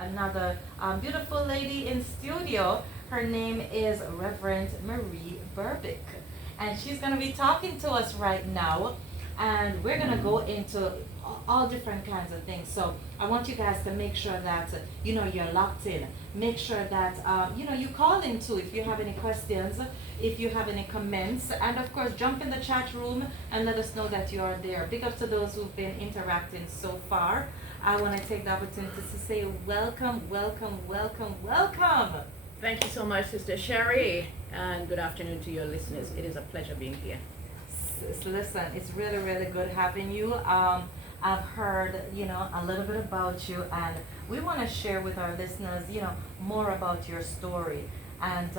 another beautiful lady in studio. Her name is Reverend Marie Burbick, and she's going to be talking to us right now. And we're going to go into all different kinds of things. So I want you guys to make sure that you're locked in. Make sure that you call in too if you have any questions, if you have any comments, and of course jump in the chat room and let us know that you are there. Big up to those who've been interacting so far. I want to take the opportunity to say welcome, welcome, welcome, welcome. Thank you so much, Sister Sherry, and good afternoon to your listeners. It is a pleasure being here. Listen, it's really, really good having you. I've heard, a little bit about you, and we want to share with our listeners, more about your story. And,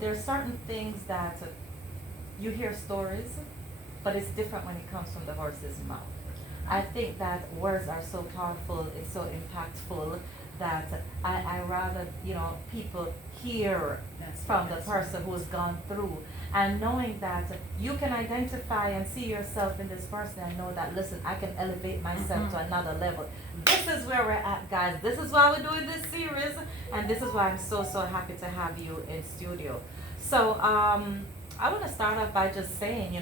there's certain things that you hear stories, but it's different when it comes from the horse's mouth. I think that words are so powerful, it's so impactful that I rather, people hear from the person who's gone through, and knowing that you can identify and see yourself in this person and know that, listen, I can elevate myself to another level. This is where we're at, guys. This is why we're doing this series, and this is why I'm so, so happy to have you in studio. So, I want to start off by just saying,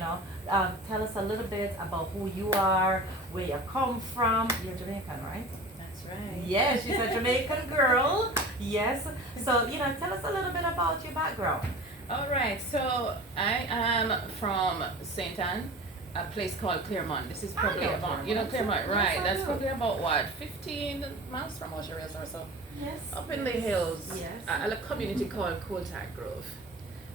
tell us a little bit about who you are, where you come from. You're Jamaican, right? That's right. Yes, she's a Jamaican girl. Yes. So, tell us a little bit about your background. All right, so I am from St. Anne, a place called Claremont. This is probably know about, Claremont. Claremont, Yes, right? I That's do. probably about what, 15 miles from Oshares or so? Yes. Up in the hills, Yes. a community called Coltac Grove.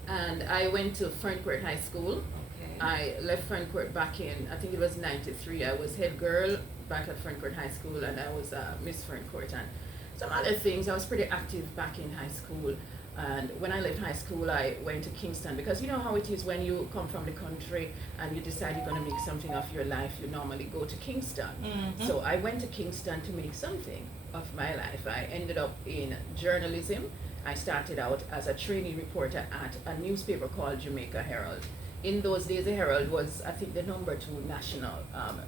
And I went to Ferncourt High School. Okay. I left Ferncourt back in, I think it was 93. I was head girl back at Ferncourt High School, and I was Miss Ferncourt and some other things. I was pretty active back in high school. And when I left high school, I went to Kingston, because you know how it is when you come from the country and you decide you're going to make something of your life, you normally go to Kingston. Mhm. So I went to Kingston to make something of my life. I ended up in journalism. I started out as a trainee reporter at a newspaper called Jamaica Herald. In those days, the Herald was, I think, the #2 national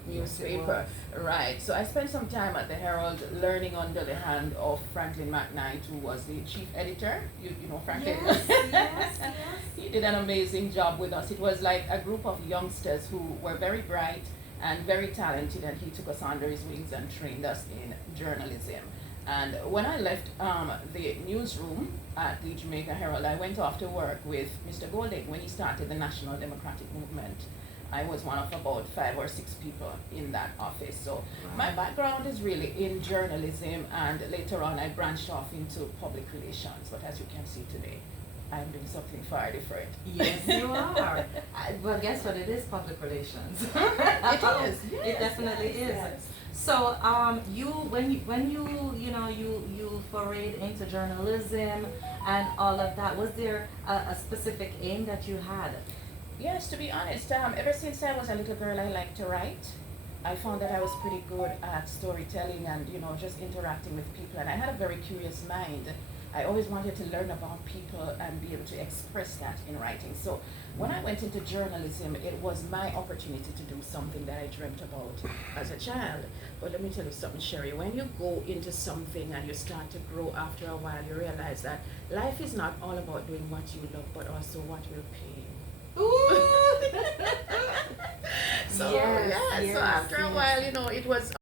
Yes, it newspaper. Right. So I spent some time at the Herald learning under the hand of Franklin McKnight, who was the chief editor. You know Franklin? Yes, yes, yes. He did an amazing job with us. It was like a group of youngsters who were very bright and very talented, and he took us under his wings and trained us in journalism. And when I left the newsroom at the Jamaica Herald, I went off to work with Mr. Golding when he started the National Democratic Movement. I was one of about 5 or 6 people in that office. So my background is really in journalism, and later on I branched off into public relations. But as you can see today, I'm doing something far different. Yes, you are. Well, guess what? It is public relations. It is. It Yes, definitely yes, is. yes. So, you forayed into journalism and all of that, was there a specific aim that you had? Yes, to be honest, ever since I was a little girl, I liked to write. I found that I was pretty good at storytelling and, just interacting with people. And I had a very curious mind. I always wanted to learn about people and be able to express that in writing. So when I went into journalism, it was my opportunity to do something that I dreamt about as a child. But let me tell you something, Sherry. When you go into something and you start to grow, after a while, you realize that life is not all about doing what you love, but also what will pay you. Ooh! So Yes, yeah, so yes, after a yes. while, it was